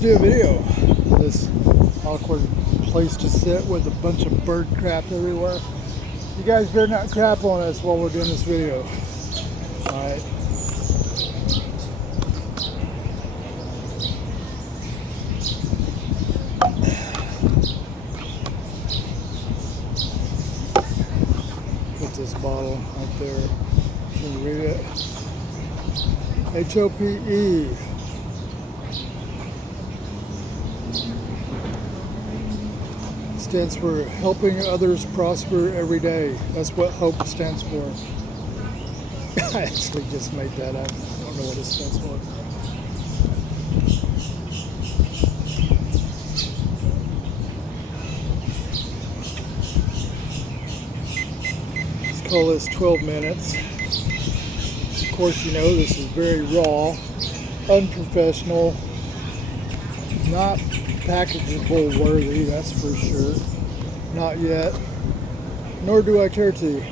do a video. This awkward place to sit with a bunch of bird crap everywhere. You guys better not crap on us while we're doing this video. Alright. Put this bottle right there. Can you read it? HOPE. Stands for helping others prosper every day. That's what HOPE stands for. I actually just made that up. I don't know what it stands for. Let's call this 12 minutes. Of course, you know this is very raw, unprofessional, not packageable worthy, that's for sure. Not yet. Nor do I care to.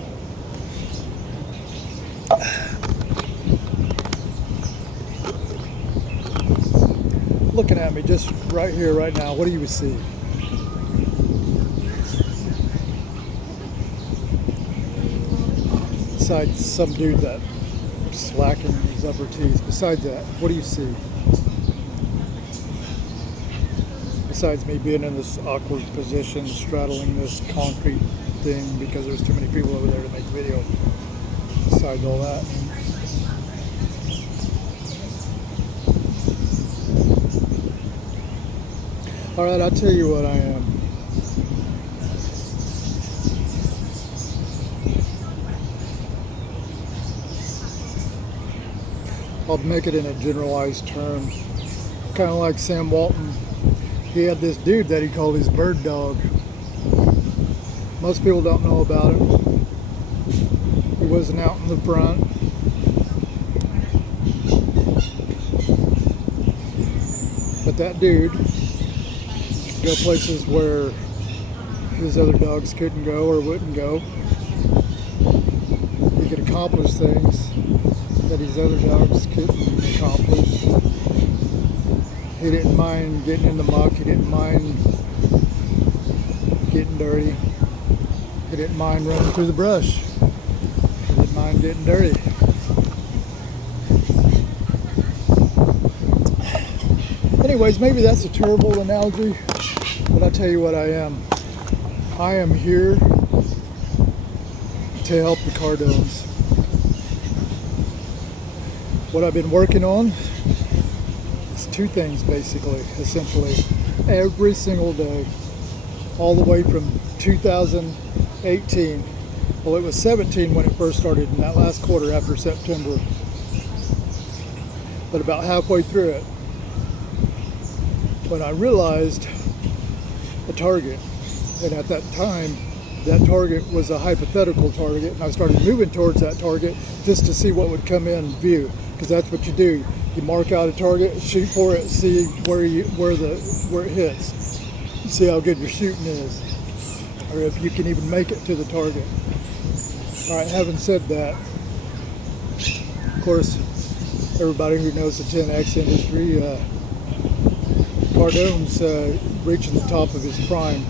Looking at me just right here, right now, what do you see? Besides some dude that slacking his upper teeth, besides that, what do you see? Besides me being in this awkward position, straddling this concrete thing because there's too many people over there to make a video. Besides all that. Alright, I'll tell you what I am. I'll make it in a generalized term. Kind of like Sam Walton. He had this dude that he called his bird dog. Most people don't know about him. He wasn't out in the front. But that dude could go places where his other dogs couldn't go or wouldn't go. He could accomplish things that his other dogs couldn't accomplish. He didn't mind getting in the muck. He didn't mind getting dirty. He didn't mind running through the brush. He didn't mind getting dirty. Anyways, maybe that's a terrible analogy, but I'll tell you what I am. I am here to help the Cardones. What I've been working on, two things basically, essentially, every single day, all the way from 2018. Well, it was 17 when it first started in that last quarter after September. But about halfway through it, when I realized a target, and at that time, that target was a hypothetical target, and I started moving towards that target just to see what would come in view, because that's what you do. You mark out a target, shoot for it, see where it hits. See how good your shooting is, or if you can even make it to the target. All right, having said that, of course, everybody who knows the 10X industry, Cardone's reaching the top of his prime.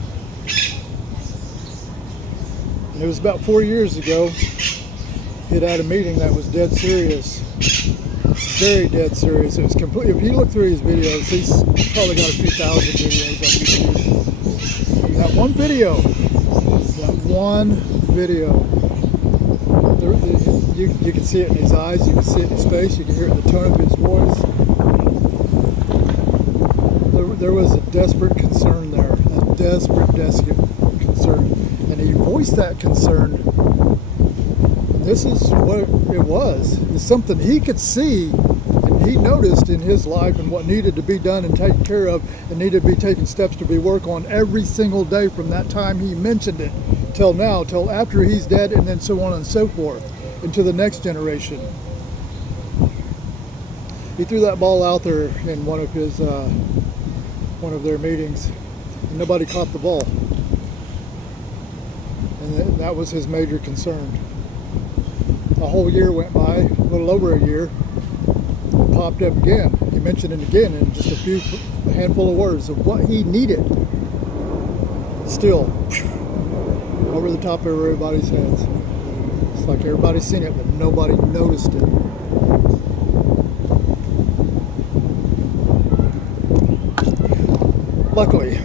And it was about 4 years ago, he'd had a meeting that was dead serious. Very dead serious. It was complete. If you look through his videos, he's probably got a few thousand videos on YouTube. And that one video, you can see it in his eyes, you can see it in his face, you can hear it in the tone of his voice. There was a desperate concern there, a desperate concern, and he voiced that concern. This is what it was. It's something he could see and he noticed in his life and what needed to be done and taken care of and needed to be taken steps to be worked on every single day from that time he mentioned it till now, till after he's dead, and then so on and so forth into the next generation. He threw that ball out there in one of their meetings, and nobody caught the ball. And that was his major concern. A whole year went by, a little over a year. popped up again. He mentioned it again in just a handful of words of what he needed. Still, over the top of everybody's heads. It's like everybody's seen it, but nobody noticed it. Luckily,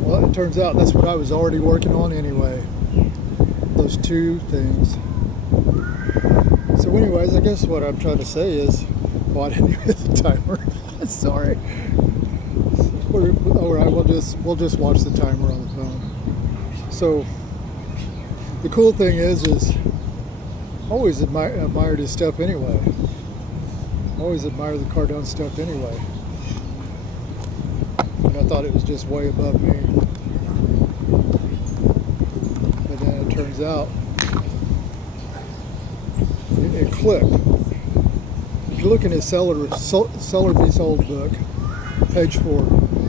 well, it turns out that's what I was already working on anyway. Those two things. So anyways, I guess what I'm trying to say is, oh, I didn't hit the timer. Sorry. All right, we'll just watch the timer on the phone. So the cool thing is I always admired his stuff anyway. I always admired the Cardone stuff anyway. And I thought it was just way above me. But then it turns out it clicked. If you look in his Cellarby's old book, page 4,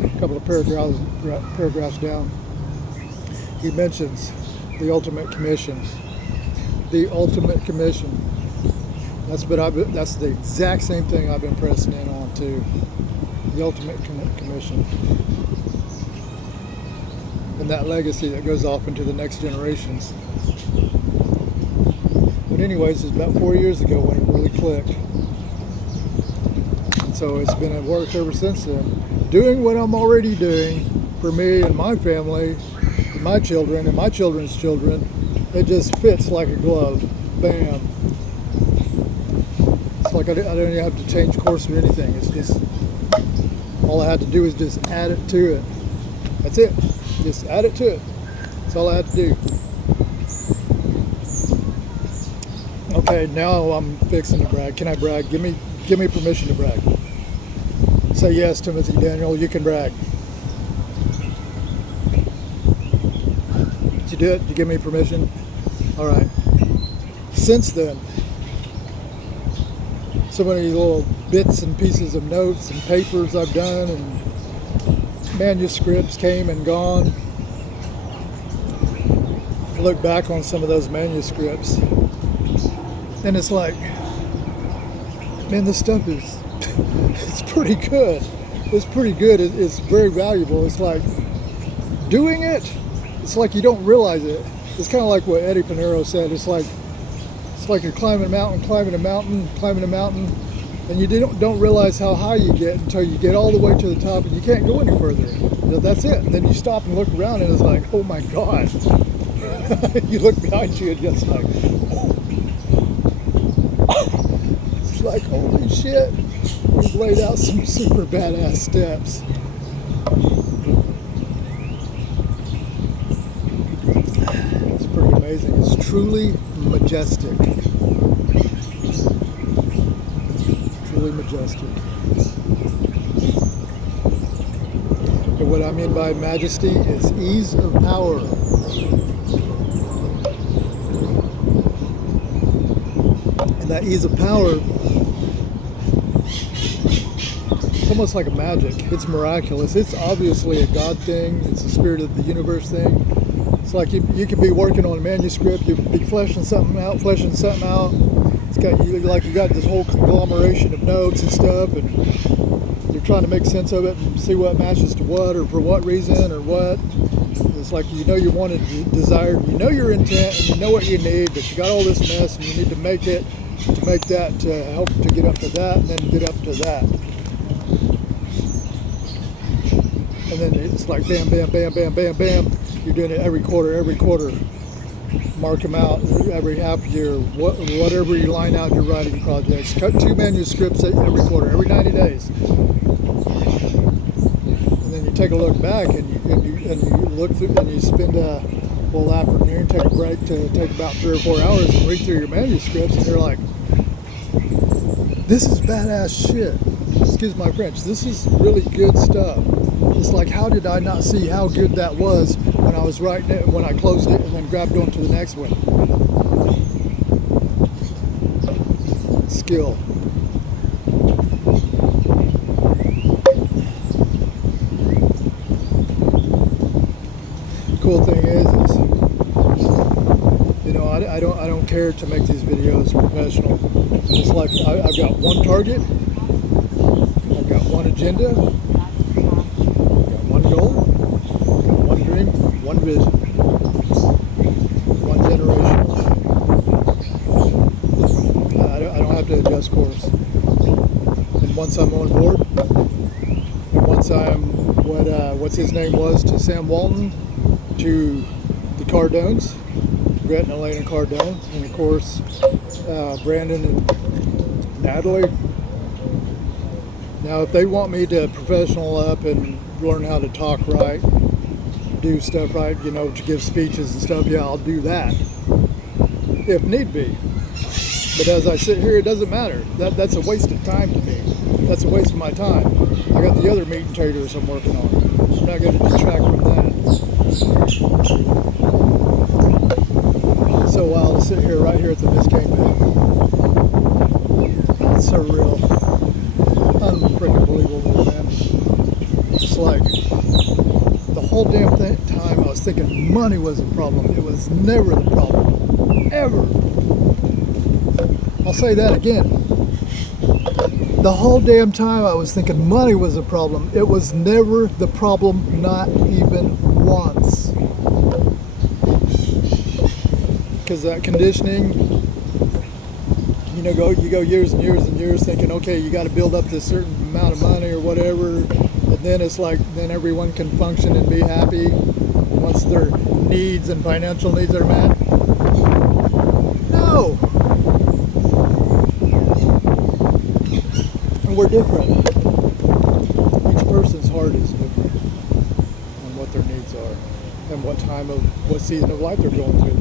a couple of paragraphs down, he mentions the Ultimate Commission. The Ultimate Commission. That's the exact same thing I've been pressing in on too. The Ultimate Commission. And that legacy that goes off into the next generations. But anyways, it's about 4 years ago when it really clicked. And so it's been at work ever since then. Doing what I'm already doing for me and my family, and my children and my children's children. It just fits like a glove. Bam. It's like I don't even have to change course or anything. It's just, all I had to do is just add it to it. That's it. Just add it to it. That's all I had to do. Okay, now I'm fixing to brag. Can I brag? Give me permission to brag. Say yes, Timothy Daniel, you can brag. Did you do it? Did you give me permission? All right. Since then, so many little bits and pieces of notes and papers I've done and manuscripts came and gone. I look back on some of those manuscripts and it's like, man, this stuff is, it's pretty good. It's pretty good. It's very valuable. It's like doing it, it's like you don't realize it. It's kind of like what Eddie Pinero said. It's like you're climbing a mountain, and you don't realize how high you get until you get all the way to the top and you can't go any further. That's it. And then you stop and look around and it's like, oh my God. You look behind you and it's like, it's like, holy shit. We've laid out some super badass steps. It's pretty amazing. It's truly majestic. Truly majestic. And what I mean by majesty is ease of power. And that ease of power, it's almost like a magic. It's miraculous. It's obviously a God thing. It's a spirit of the universe thing. It's like you could be working on a manuscript, you could be fleshing something out. It's got you got this whole conglomeration of notes and stuff, and you're trying to make sense of it and see what matches to what, or for what reason, or what. It's like you know you wanted, you desired, you know your intent, and you know what you need, but you got all this mess, and you need to make it, to make that, to help to get up to that, and then get up to that. And then it's like bam, bam, bam, bam, bam, bam. You're doing it every quarter. Mark them out every half year, whatever you line out your writing projects. Cut 2 manuscripts every quarter, every 90 days. And then you take a look back and you look through and you spend a whole afternoon, take a break to take about 3 or 4 hours and read through your manuscripts, and you're like, this is badass shit. Excuse my French. This is really good stuff. It's like, how did I not see how good that was when I was writing it, when I closed it and then grabbed on to the next one? Skill. The cool thing is you know, I don't care to make these videos professional. It's like I've got one target, I've got one agenda, I've got one goal, I've got one dream, one vision, one generation. I don't have to adjust course. And once I'm on board, and once I'm what's his name was to Sam Walton, to the Cardones, Brett and Elena Cardone, and of course Brandon and Natalie. Now if they want me to professional up and learn how to talk right, do stuff right, you know, to give speeches and stuff, yeah, I'll do that if need be. But as I sit here, it doesn't matter. That's a waste of time to me. That's a waste of my time. I got the other meat and taters I'm working on. I'm not going to detract from that. It's so wild to sit here, right here at the Biscayne Bay. It's surreal. Unfreaking believable, man. It's like the whole damn time I was thinking money was a problem. It was never the problem. Ever. I'll say that again. The whole damn time I was thinking money was a problem. It was never the problem, not even once. Because that conditioning, you know, you go years and years and years thinking, okay, you got to build up this certain amount of money or whatever, and then it's like, then everyone can function and be happy once their needs and financial needs are met. No. And we're different. Each person's heart is different and what their needs are and what season of life they're going through.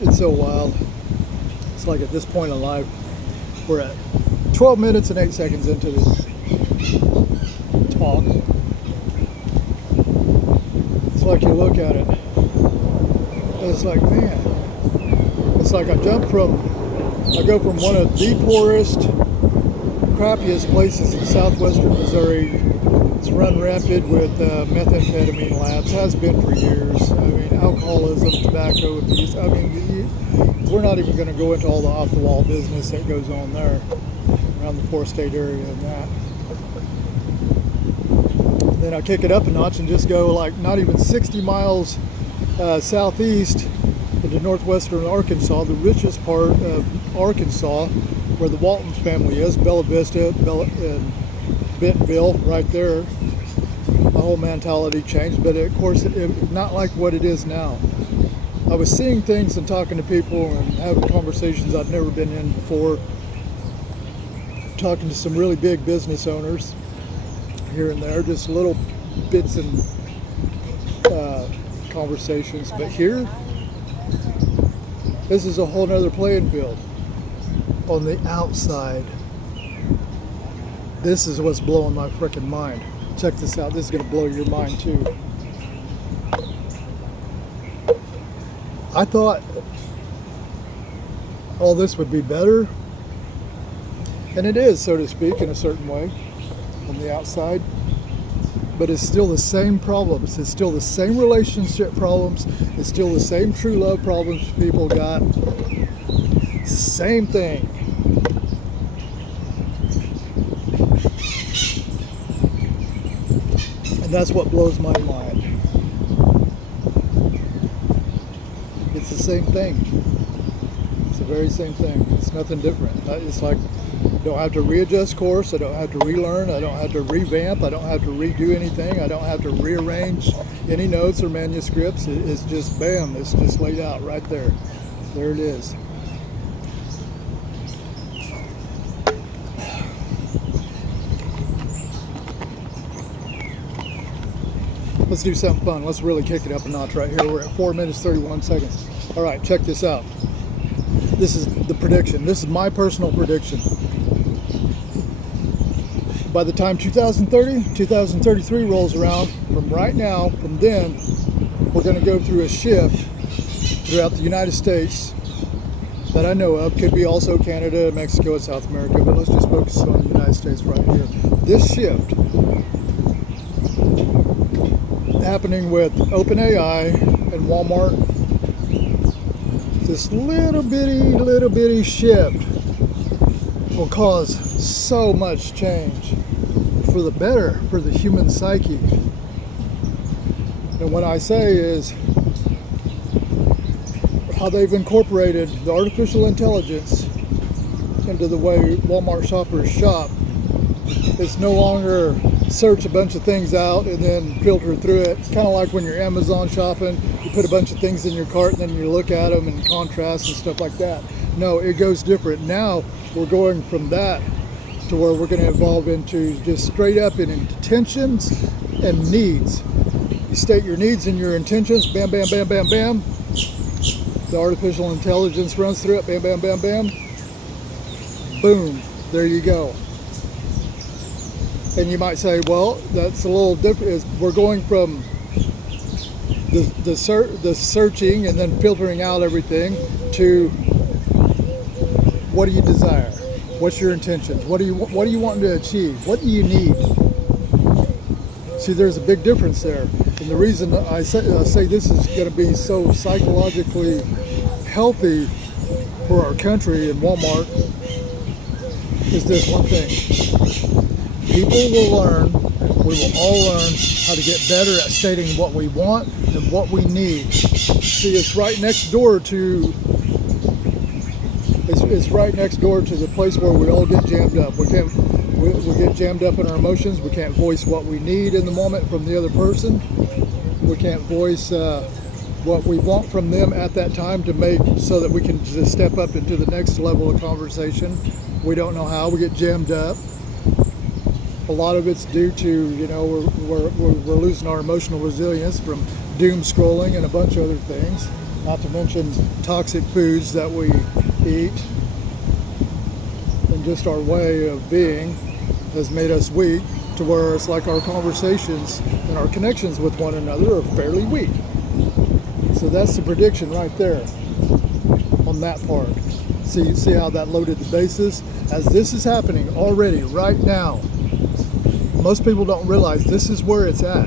It's so wild. It's like at this point in life, we're at 12 minutes and 8 seconds into this talk. It's like you look at it, and it's like, man, it's like I go from one of the poorest, crappiest places in southwestern Missouri. It's run rampant with methamphetamine labs, has been for years. I mean, alcoholism, tobacco abuse. I mean, we're not even going to go into all the off-the-wall business that goes on there around the four-state area and that. Then I kick it up a notch and just go like not even 60 miles southeast into northwestern Arkansas, the richest part of Arkansas, where the Waltons family is, Bella Vista, and Bentonville, right there. My whole mentality changed, but of course, not like what it is now. I was seeing things and talking to people and having conversations I've never been in before. Talking to some really big business owners here and there, just little bits and conversations. But here, this is a whole nother playing field. On the outside, this is what's blowing my freaking mind. Check this out. This is going to blow your mind too. I thought all this would be better, and it is, so to speak, in a certain way on the outside, but it's still the same problems. It's still the same relationship problems. It's still the same true love problems people got. Same thing. And that's what blows my mind. It's the same thing. It's the very same thing. It's nothing different. It's like I don't have to readjust course. I don't have to relearn. I don't have to revamp. I don't have to redo anything. I don't have to rearrange any notes or manuscripts. It's just bam. It's just laid out right there. There it is. Let's do something fun. Let's really kick it up a notch right here. We're at 4 minutes, 31 seconds. All right, check this out. This is the prediction. This is my personal prediction. By the time 2030, 2033 rolls around, from right now, from then, we're going to go through a shift throughout the United States that I know of. Could be also Canada, Mexico, and South America, but let's just focus on the United States right here. This shift happening with OpenAI and Walmart, this little bitty shift will cause so much change for the better for the human psyche. And what I say is how they've incorporated the artificial intelligence into the way Walmart shoppers shop. It's no longer search a bunch of things out and then filter through it. Kind of like when you're Amazon shopping, you put a bunch of things in your cart and then you look at them and contrast and stuff like that. No, it goes different. Now we're going from that to where we're going to evolve into just straight up in intentions and needs. You state your needs and your intentions, bam, bam, bam, bam, bam. The artificial intelligence runs through it, bam, bam, bam, bam. Boom, there you go. And you might say, well, that's a little different. We're going from the searching and then filtering out everything to what do you desire? What's your intentions? What do you want to achieve? What do you need? See, there's a big difference there. And the reason I say this is going to be so psychologically healthy for our country and Walmart is this one thing. People will learn, we will all learn how to get better at stating what we want and what we need. See, it's right next door to the place where we all get jammed up. We get jammed up in our emotions. We can't voice what we need in the moment from the other person. We can't voice what we want from them at that time to make so that we can just step up into the next level of conversation. We don't know how. We get jammed up. A lot of it's due to, we're losing our emotional resilience from doom scrolling and a bunch of other things, not to mention toxic foods that we eat. And just our way of being has made us weak to where it's like our conversations and our connections with one another are fairly weak. So that's the prediction right there on that part. See how that loaded the bases? As this is happening already right now, most people don't realize this is where it's at.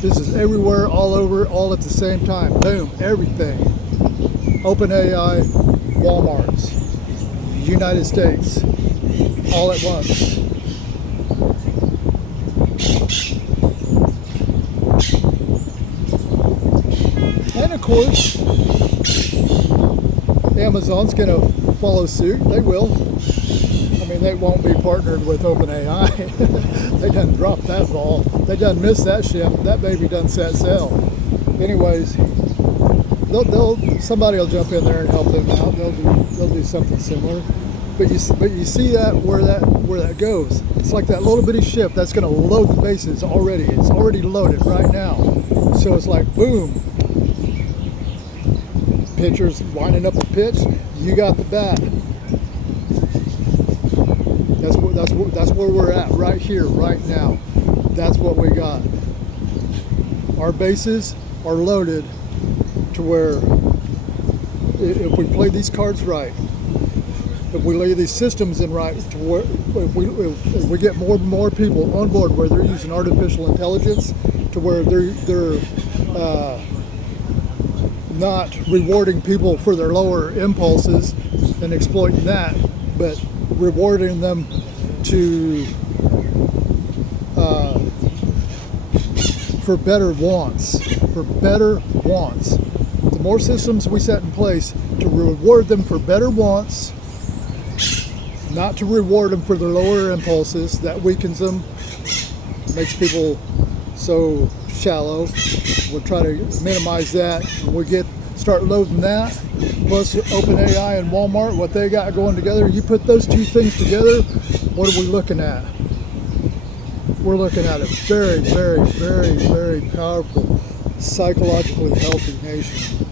This is everywhere, all over, all at the same time. Boom, everything. OpenAI, Walmart's, United States, all at once. And of course, Amazon's going to follow suit. They will. I mean, they won't be partnered with OpenAI. They done dropped that ball. They done missed that ship. That baby done set sail. Anyways, somebody will jump in there and help them out. They'll do something similar. But you see that where that goes. It's like that little bitty ship that's going to load the bases already. It's already loaded right now. So it's like boom. Pitcher's winding up the pitch. You got the bat. That's where we're at right here, right now. That's what we got. Our bases are loaded to where if we play these cards right, if we lay these systems in right, to where if we get more and more people on board where they're using artificial intelligence, to where they're not rewarding people for their lower impulses and exploiting that, but rewarding them for better wants. The more systems we set in place to reward them for better wants, not to reward them for their lower impulses, that weakens them, makes people so shallow. We'll try to minimize that. We'll start loading that, plus OpenAI and Walmart, what they got going together. You put those two things together, what are we looking at? We're looking at a very, very, very, very powerful, psychologically healthy nation.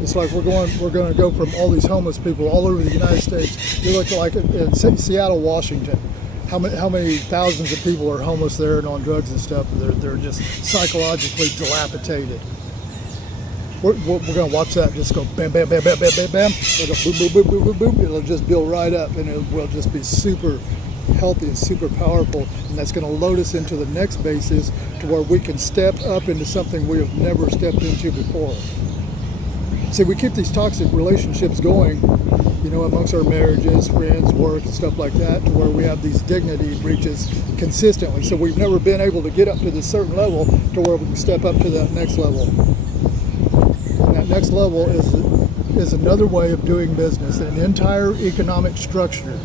It's like we're going to go from all these homeless people all over the United States. You look like in Seattle, Washington. How many thousands of people are homeless there and on drugs and stuff? They're just psychologically dilapidated. We're going to watch that just go bam, bam, bam, bam, bam, bam, bam. It'll boom, boom, boom, boom, boom, boom. It'll just build right up, and it will just be super healthy and super powerful, and that's going to load us into the next basis to where we can step up into something we have never stepped into before. See, we keep these toxic relationships going, you know, amongst our marriages, friends, work, and stuff like that, to where we have these dignity breaches consistently. So we've never been able to get up to this certain level to where we can step up to that next level. And that next level is another way of doing business, an entire economic structure